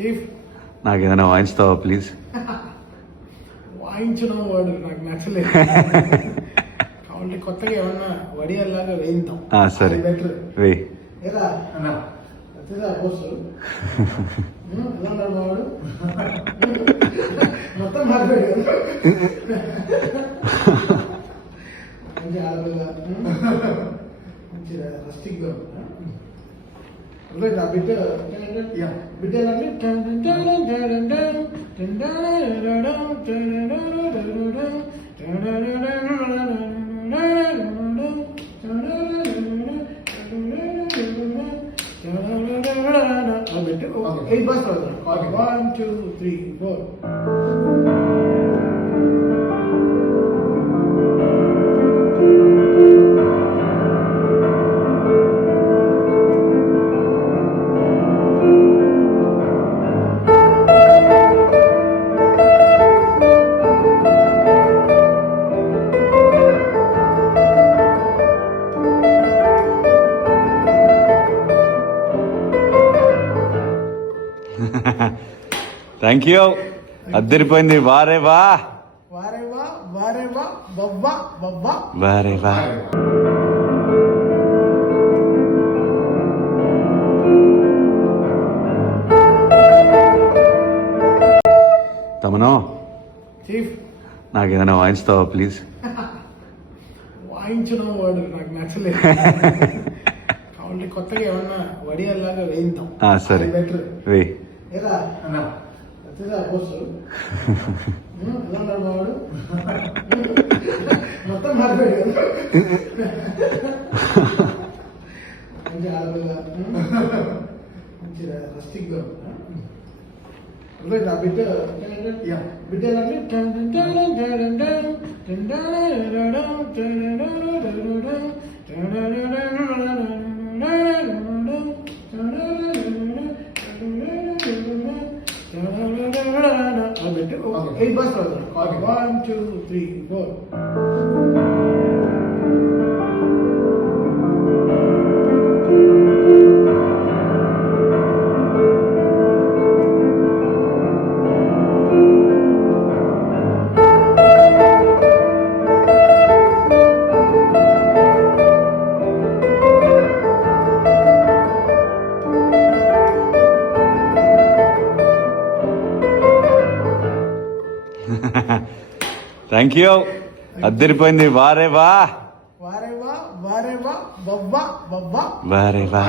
Chief నాకు ఏదైనా వాయించుతావా please? వాయించిన వాడు నాకు నచ్చలేదు. కాబట్టి కొత్తగా ఏమన్నా వడియల్లాగా వేయిద్దాం. సరే బెటర్. వేయి. ఏరా అన్నా పోస్ట్ ఎలా ఉన్నాడు మావాడు? మొత్తం మారిపోయాడు కదా. మంచి ఆడపిల్ల, మంచి రస్టిక్ గా బిడ్డ బిడ్డ ఎయిట్ బస్ 1 2 3 4. Thank you. అద్దరిపోయింది. వారే వా వారే వా వారే వా బొబ్బా బొబ్బా వారే వా. తమనో చీఫ్ నాకు ఏదైనా వాయించుతావా ప్లీజ్? వాయించిన వాడు నాకు నచ్చలేదు. కాబట్టి కొత్తగా ఏమన్నా వడియల్లాగా వేయిద్దాం. సరే బెటర్. వేయి. ఏరా అన్నా పోస్ట్ ఎలా ఉన్నాడు మావాడు? మొత్తం మారిపోయాడు కదా. మంచి ఆడపిల్ల, మంచి రస్టిక్ గా బిడ్డ బిడ్డ ఎయిట్ బస్ 1 2 3 4. Thank you. అద్దరిపోయింది. వారే వా వారే వా వారే వా బొబ్బా బొబ్బా వారే వా.